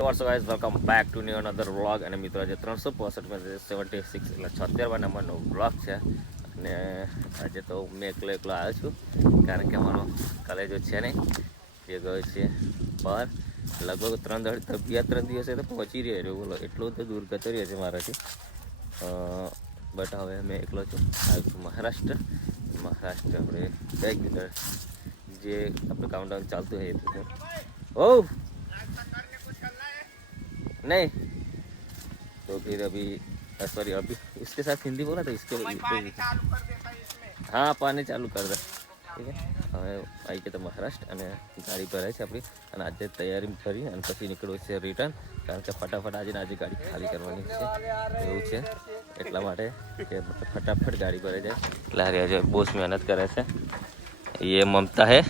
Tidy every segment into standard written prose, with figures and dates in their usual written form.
What's up guys, welcome back to new another vlog. અને મિત્રો આજે 365 76 એટલે 76 નંબરનો vlog છે. અને આજે તો મેં એકલો આવ્યો છું કારણ કે અમારો કોલેજો છે નહીં, જે ગયો છે બહાર લગભગ 3 દિવસે તો પહોંચી રહ્યો બોલો, એટલો તો દૂર જતો રહ્યો છે મારાથી. બટ હવે મેં એકલો છું, આવ્યો છું મહારાષ્ટ્ર આપણે 2 કિલોમીટર જે આપણે કાઉન્ટડાઉન ચાલતું હોય એટલું. ઓ नहीं तो फिर अभी सॉरी अभी इसके साथ हिंदी बोला तो इसके हाँ पानी चालू कर दे, ठीक है. હવે આવી કે તો મહારાષ્ટ્ર અને ગાડી ભરાય છે આપણી, અને આજે તૈયારી કરી અને પછી નીકળવું છે રિટર્ન, કારણ કે ફટાફટ આજે ગાડી ખાલી કરવાની છે એવું છે. એટલા માટે કે ફટાફટ ગાડી ભરાઈ જાય. એટલે હારી આજે બોસ મહેનત કરે છે. ये ममता है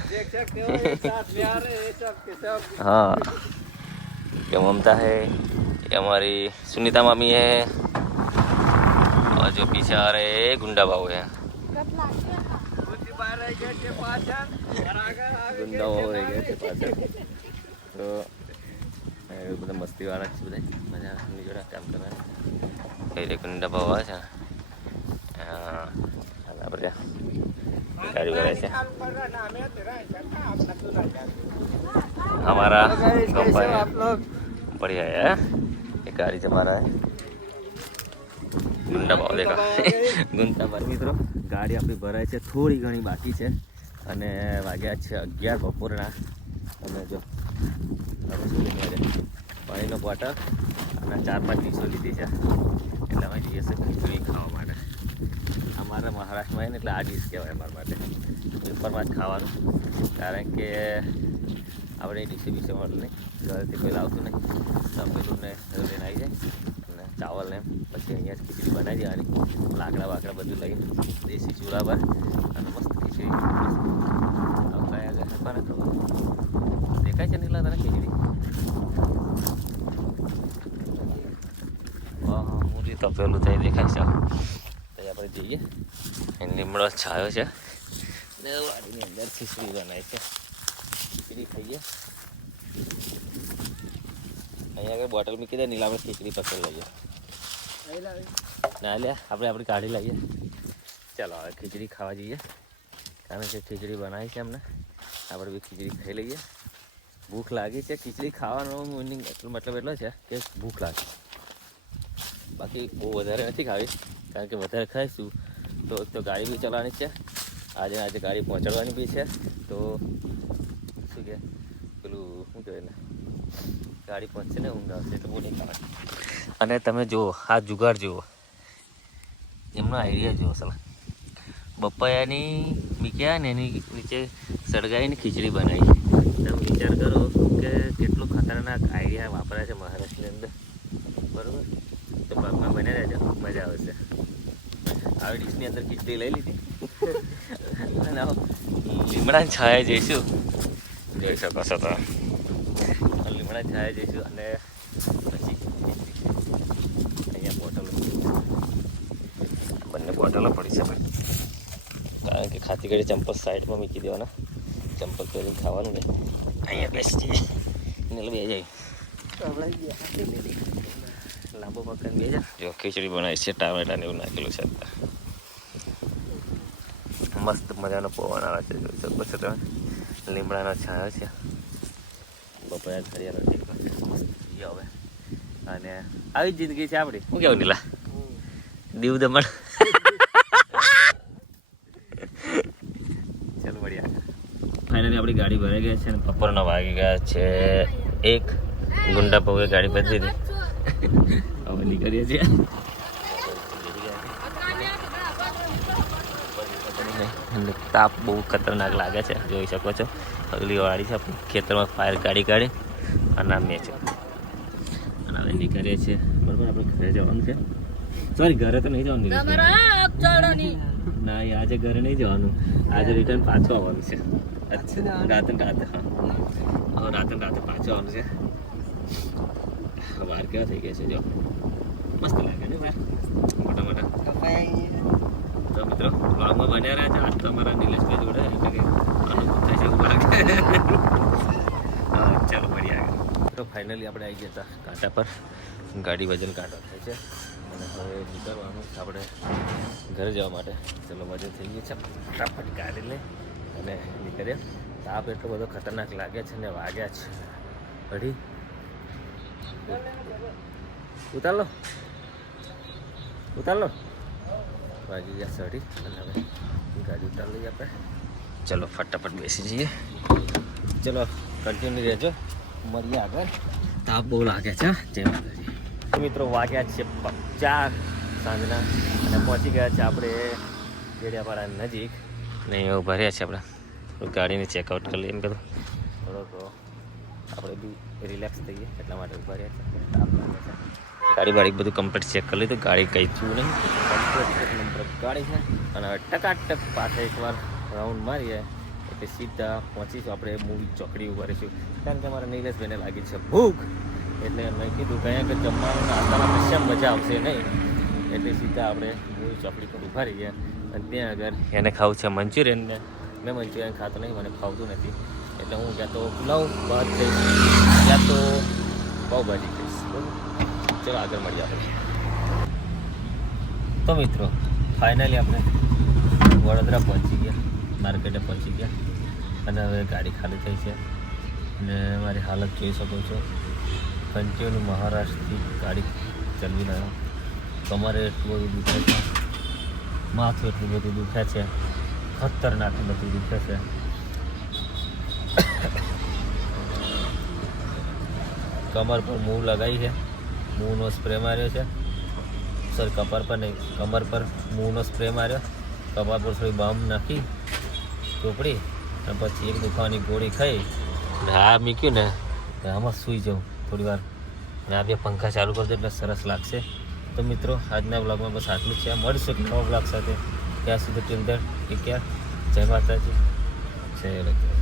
हाँ, ये ममता है, ये हमारी सुनीता मामी है, और जो पीछे आ रहे हैं गुंडा बाबू है. गुंडा बाबू रह गए थे पाछળ. તો બધા મસ્તી વાળા છે, બધા મજા એમની જોડે કામ કરવાની. એટલે ગુંડા બાબુ આવે છે. હા આપણે गाड़ी भराई से हमारा बढ़िया है. ये गाड़ी से मारा है गुंडा भाव देखा गुंडा भाव. મિત્રો ગાડી આપણી ભરાય છે, થોડી ઘણી બાકી છે, અને વાગ્યા છે 11 બપોરના. અને જો પાણીનો બોટલ અને 4-5 ડીશો લીધી છે, એટલે અમે જઈએ છીએ ખીચડી ખાવા માટે. અમારા મહારાષ્ટ્રમાં ને એટલે આ ડીશ કહેવાય અમારા માટે, પેપરમાં જ ખાવાનું, કારણ કે આપણે ડીશે બીશે મળે નહીં, ઘરેથી કોઈ લાવતું નહીં. તપેલું ને લઈને આવી જાય અને ચાવલ ને પછી અહીંયા જ ખીચડી બનાવી દેવાની, લાકડા વાકડા બધું લઈને દેશી ચૂલા પર, અને મસ્ત ખીચડી દેખાય છે નીકળા તને ખીચડી. મૂરી તપેલું થઈ દેખાય છે. આપણે જઈએ, લીમડો છાયો છે ને વાડીની અંદર ખીચડી બનાવી છે. ખીચડી ખાઈએ. અહીંયા આગળ બોટલ મૂકી દે, નીલા આપણે ખીચડી પકડી લઈએ. ના લે આપણે આપણી કાઢી લઈએ. ચાલો હવે ખીચડી ખાવા જઈએ, કારણ કે ખીચડી બનાવી છે અમને. આપણે બી ખીચડી ખાઈ લઈએ. ભૂખ લાગી છે. ખીચડી ખાવાનો મિનિંગ મતલબ એટલો છે કે ભૂખ લાગે, બાકી બહુ વધારે નથી ખાવી, કારણ કે વધારે ખાઈશું તો ગાડી બી ચલાવવાની છે. આજે ગાડી પહોંચાડવાની બી છે. તો શું કે પેલું શું કહેવાય ને, ગાડી પહોંચશે ને ઊંઘ આવશે તો બહુ નહીં ખાવાની. અને તમે જુઓ આ જુગાડ જુઓ, એમનો આઈડિયા જુઓ. સલા બપૈયાની મીક્યા ને એની નીચે સળગાવીને ખીચડી બનાવી. તમે વિચાર કરો કે કેટલું ખતરનાક આઈડિયા વાપરાય છે મહારાષ્ટ્રની અંદર, બરાબર? તો ભાગમાં બને રહેજો, મજા આવશે. આવી ડીશની અંદર ખીચડી લઈ લીધી અને લીમડાની છાયા જઈશું, જોઈ શકો છો તો લીમડાની છાયા જઈશું. અને પછી અહીંયા બોટલો, બંને બોટલો પડી છે ભાઈ, કારણ કે ખાતી ઘડી ચંપલ સાઈડમાં મૂકી દેવાના, ચંપલ પહેરી ખાવાનું નહીં. અહીંયા બેસી જઈએ બે જાય લાંબો પકડ બે જા. જો ખીચડી બનાવી છે, ટામેટાને એવું નાખેલું છે. મસ્ત મજાનો પવન આવે છે, જોઈ શકો છો તમે. લીમડાનો છાંયો છે, બપોરે ઘડિયાળો ટેકો છે. મસ્ત જોઈએ હવે. અને આવી જ જિંદગી છે આપણી. શું કેવું નીલા? દીવ દમણ. ચાલો મળીએ. ફાઇનલી આપણી ગાડી ભરાઈ ગઈ છે અને બપોરના વાગી ગયા છે 1. ગુંડા પગે ગાડી બદલી હતી. હવે નીકળીએ છીએ. તાપ બહુ ખતરનાક લાગે છે, જોઈ શકો છો. અગલી વાળી છે, ખેતરમાં ફાયર ગાડી કાઢી અને આ મેચ. અને હવે નીકળીએ છીએ, બરાબર. આપણે ઘરે જવાનું છે. સોરી, ઘરે તો નહીં જવાનું ના, આજે ઘરે નહીં જવાનું. આજે રિટર્ન પાછું આવવાનું છે. રાતે હા, રાતે પાછું આવવાનું છે. વાર કેવા થઈ ગયા છે, જો મસ્ત લાગે ને વાર મોટા મોટા. તો મિત્રો વ્લોગમાં બન્યા રહ્યા છે. આજ તો અમારા નિલેશભાઈ જોડે, એટલે કે અનુભવ થાય છે એવું લાગે. ચાલો મળીએ આગળ. મિત્રો ફાઇનલી આપણે આવી ગયા હતા કાંટા પર. ગાડી વજન કાંટો થાય છે અને હવે નીકળવાનું છે આપણે ઘરે જવા માટે. ચલો વજન થઈ ગયું છે, ફટાફટ ગાડી લઈ અને નીકળ્યા. તાપ એટલો બધો ખતરનાક લાગે છે ને વાગ્યા છે અઢી. ઉતાર લો વાગી ગયા સડી અને હવે ગાડી ઉતાર લઈએ આપણે. ચલો ફટાફટ બેસી જઈએ. ચલો કન્ટિન્યુ રહેજો, મળીએ આગળ. તાપ બહુ લાગે છે. જય માતાજી. મિત્રો વાગ્યા છે 4 સાંજના અને પહોંચી ગયા છે આપણે ડેડિયાપાડા નજીક ને એવું ભર્યા છે. આપણે ગાડીને ચેકઆઉટ કરી લઈએ એમ કીધું થોડોક આપણે બી રિલેક્સ થઈએ એટલા માટે ઉભા રહ્યા છે. તાપ લાગે છે. ગાડી બાડી બધું કમ્પ્લીટ ચેક કરી લીધું. ગાડી કંઈ થયું નહીં, કમ્પ્લીટ નંબર ગાડી છે. અને હવે ટકાટક પાછા એકવાર રાઉન્ડ મારીએ એટલે સીધા પહોંચીશું આપણે મૂવી ચોકડી ઉપર રહીશું. કારણ કે અમારા નિલેશભાઈને લાગી છે ભૂખ, એટલે મેં કીધું કંઈ આગળ જમવાનું નાસ્તામાં કશા મજા આવશે નહીં, એટલે સીધા આપણે મૂવી ચોકડી પર ઊભા રહીએ. અને ત્યાં આગળ એને ખાવું છે મંચુરિયન ને મેં મંચુરિયન ખાતો નહીં, મને ખાવતું નથી, એટલે હું ક્યાં તો પુલાવ ભાત ખાઈશ ક્યાં તો પાવભાજી ખાઈશ. ચલો આગળ મળીએ આપણે. તો મિત્રો ફાઇનલી આપણે વડોદરા પહોંચી ગયા, માર્કેટે પહોંચી ગયા અને હવે ગાડી ખાલી થઈ છે. અને મારી હાલત જોઈ શકો છો, કન્ટિન્યુ મહારાષ્ટ્રથી ગાડી ચલાવી રહ્યો. કમરે એટલું બધું દુખે છે, માથું એટલું બધું દુખે છે, ખતરનાક બધું દુખે છે. કમર પર મૂવ લગાવી છે, મૂવનો સ્પ્રે માર્યો છે. સર કમર પર નહીં, કમર પર મૂવનો સ્પ્રે માર્યો. કમર પર થોડી બામ નાખી ચોપડી અને પછી એક દુખાવાની ગોળી ખાઈ ને આ મૂક્યું ને આમાં સૂઈ જાઉં થોડી વાર ને આ બે પંખા ચાલુ કરજો એટલે સરસ લાગશે. તો મિત્રો આજના બ્લોગમાં બસ આટલું જ છે. મળશું એક નવા બ્લોગ સાથે. ત્યાં સુધી ટિલ ધેન ટેક કેર. જય માતાજી, જય લક્ષ્મી.